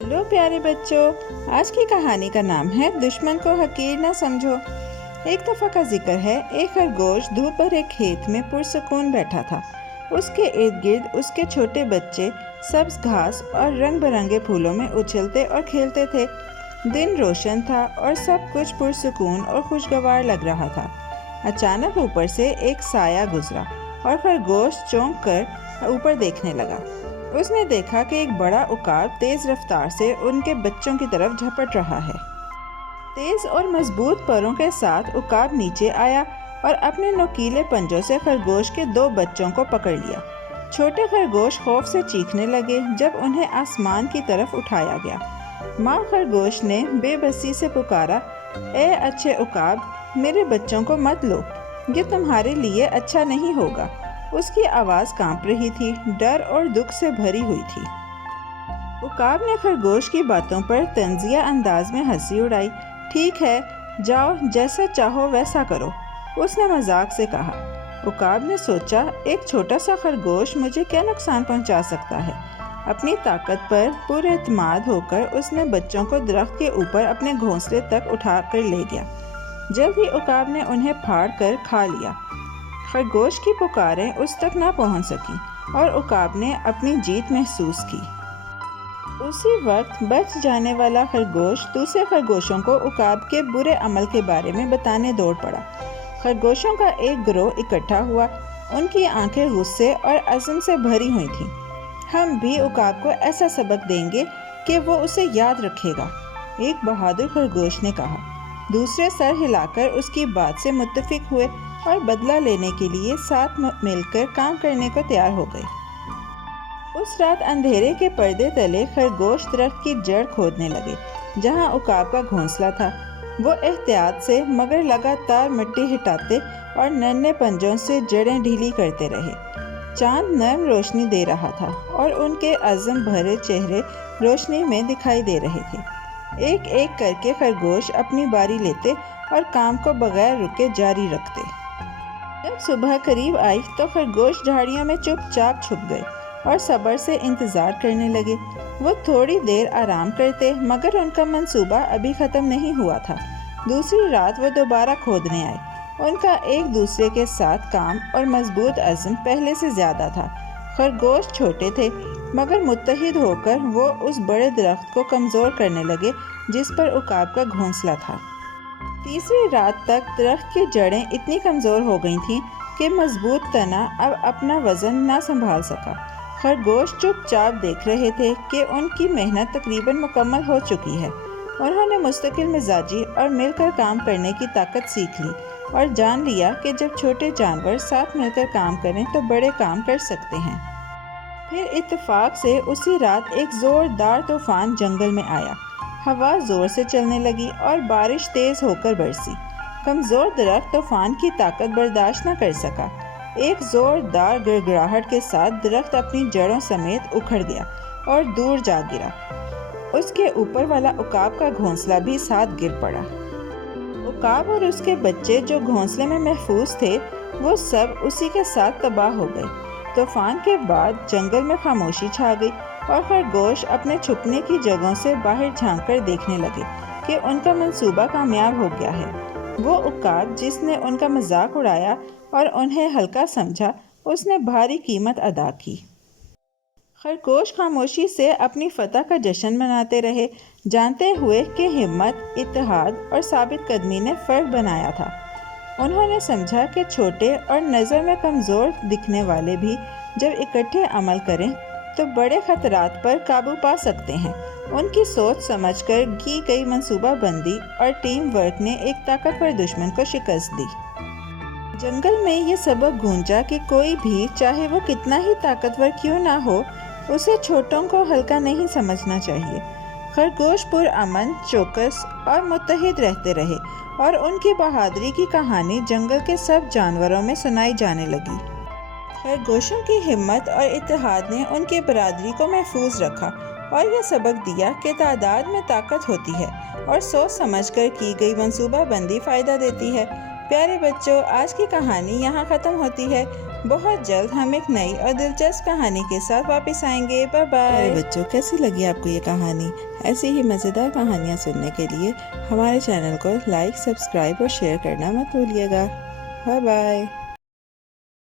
Hello प्यारे बच्चों, आज की कहानी का नाम है दुश्मन को हकीर ना समझो। एक दफ़ा का जिक्र है, एक खरगोश धूप भरे खेत में पुरसुकून बैठा था। उसके इर्द गिर्द उसके छोटे बच्चे सब्ज घास और रंग बिरंगे फूलों में उछलते और खेलते थे। दिन रोशन था और सब कुछ पुरसुकून और खुशगवार लग रहा था। अचानक ऊपर से एक साया गुजरा और खरगोश चौंक कर ऊपर देखने लगा। उसने देखा कि एक बड़ा उकाब तेज रफ्तार से उनके बच्चों की तरफ झपट रहा है। तेज और मजबूत परों के साथ उकाब नीचे आया और अपने नुकीले पंजों से खरगोश के 2 बच्चों को पकड़ लिया। छोटे खरगोश खौफ से चीखने लगे जब उन्हें आसमान की तरफ उठाया गया। माँ खरगोश ने बेबसी से पुकारा, ए अच्छे उकाब, मेरे बच्चों को मत लो, ये तुम्हारे लिए अच्छा नहीं होगा। उसकी आवाज़ कांप रही थी, डर और दुख से भरी हुई थी। उकाब ने खरगोश की बातों पर तंजिया अंदाज में हंसी उड़ाई। ठीक है, जाओ, जैसा चाहो वैसा करो, उसने मजाक से कहा। उकाब ने सोचा, एक छोटा सा खरगोश मुझे क्या नुकसान पहुंचा सकता है। अपनी ताकत पर पूरे एतमाद होकर उसने बच्चों को दरख्त के ऊपर अपने घोंसले तक उठा कर ले गया। जल्द ही उकाब ने उन्हें फाड़ कर खा लिया। खरगोश की पुकारें उस तक ना पहुंच सकी और उकाब ने अपनी जीत महसूस की। उसी वक्त बच जाने वाला खरगोश दूसरे खरगोशों को उकाब के बुरे अमल के बारे में बताने दौड़ पड़ा। खरगोशों का एक गिरोह इकट्ठा हुआ। उनकी आंखें गुस्से और अज़्म से भरी हुई थीं। हम भी उकाब को ऐसा सबक देंगे कि वो उसे याद रखेगा, एक बहादुर खरगोश ने कहा। दूसरे सर हिलाकर उसकी बात से मुत्तफिक हुए और बदला लेने के लिए साथ मिलकर काम करने को तैयार हो गए। उस रात अंधेरे के पर्दे तले खरगोश दरख्त की जड़ खोदने लगे जहां उकाब का घोंसला था। वो एहतियात से मगर लगातार मिट्टी हटाते और नन्हे पंजों से जड़ें ढीली करते रहे। चांद नरम रोशनी दे रहा था और उनके अज़्म भरे चेहरे रोशनी में दिखाई दे रहे थे। एक एक करके खरगोश अपनी बारी लेते और काम को बगैर रुके जारी रखते। जब सुबह करीब आई तो खरगोश झाड़ियों में चुपचाप छुप गए और सब्र से इंतज़ार करने लगे। वो थोड़ी देर आराम करते मगर उनका मंसूबा अभी ख़त्म नहीं हुआ था। दूसरी रात वो दोबारा खोदने आए। उनका एक दूसरे के साथ काम और मजबूत अज़्म पहले से ज़्यादा था। खरगोश छोटे थे मगर मुत्तहिद होकर वो उस बड़े दरख्त को कमज़ोर करने लगे जिस पर उकाब का घोंसला था। तीसरी रात तक दरख्त की जड़ें इतनी कमज़ोर हो गई थीं कि मजबूत तना अब अपना वज़न ना संभाल सका। खरगोश चुपचाप देख रहे थे कि उनकी मेहनत तकरीबन मुकम्मल हो चुकी है। उन्होंने मुस्तकिल मिजाजी और मिलकर काम करने की ताकत सीख ली और जान लिया कि जब छोटे जानवर साथ मिलकर काम करें तो बड़े काम कर सकते हैं। फिर इत्तेफाक से उसी रात एक ज़ोरदार तूफान जंगल में आया। हवा ज़ोर से चलने लगी और बारिश तेज़ होकर बरसी। कमज़ोर दरख्त तूफान की ताकत बर्दाश्त न कर सका। एक ज़ोरदार गिड़गिड़ाहट के साथ दरख्त अपनी जड़ों समेत उखड़ गया और दूर जा गिरा। उसके ऊपर वाला उकाब का घोंसला भी साथ गिर पड़ा। उकाब और उसके बच्चे जो घोंसले में महफूज थे वो सब उसी के साथ तबाह हो गए। तूफान के बाद जंगल में खामोशी छा गई और खरगोश अपने छुपने की जगहों से बाहर झांक कर देखने लगे कि उनका मंसूबा कामयाब हो गया है। वो उकाब जिसने उनका मजाक उड़ाया और उन्हें हल्का समझा, उसने भारी कीमत अदा की। खरगोश खामोशी से अपनी फतह का जश्न मनाते रहे, जानते हुए कि हिम्मत, इत्तेहाद और साबित कदमी ने फ़र्क बनाया था। उन्होंने समझा कि छोटे और नज़र में कमज़ोर दिखने वाले भी जब इकट्ठे अमल करें तो बड़े खतरात पर काबू पा सकते हैं। उनकी सोच समझकर की गई मंसूबाबंदी और टीम वर्क ने एक ताकतवर दुश्मन को शिकस्त दी। जंगल में ये सबक गूंजा कि कोई भी, चाहे वो कितना ही ताकतवर क्यों ना हो, उसे छोटों को हल्का नहीं समझना चाहिए। खरगोश पुरअमन, चौकस और मुत्तहिद रहते रहे और उनकी बहादुरी की कहानी जंगल के सब जानवरों में सुनाई जाने लगी। खरगोशों की हिम्मत और इत्तेहाद ने उनकी बरादरी को महफूज रखा और यह सबक दिया कि तादाद में ताकत होती है और सोच समझकर की गई मंसूबाबंदी फ़ायदा देती है। प्यारे बच्चों, आज की कहानी यहाँ ख़त्म होती है। بہت جلد ہم ایک نئی اور دلچسپ کہانی کے ساتھ واپس آئیں گے. Bye bye. بچوں کیسی لگی آپ کو یہ کہانی؟ ایسی ہی مزیدار کہانیاں سننے کے لیے ہمارے چینل کو لائک، سبسکرائب اور شیئر کرنا مت بھولیے گا. Bye bye.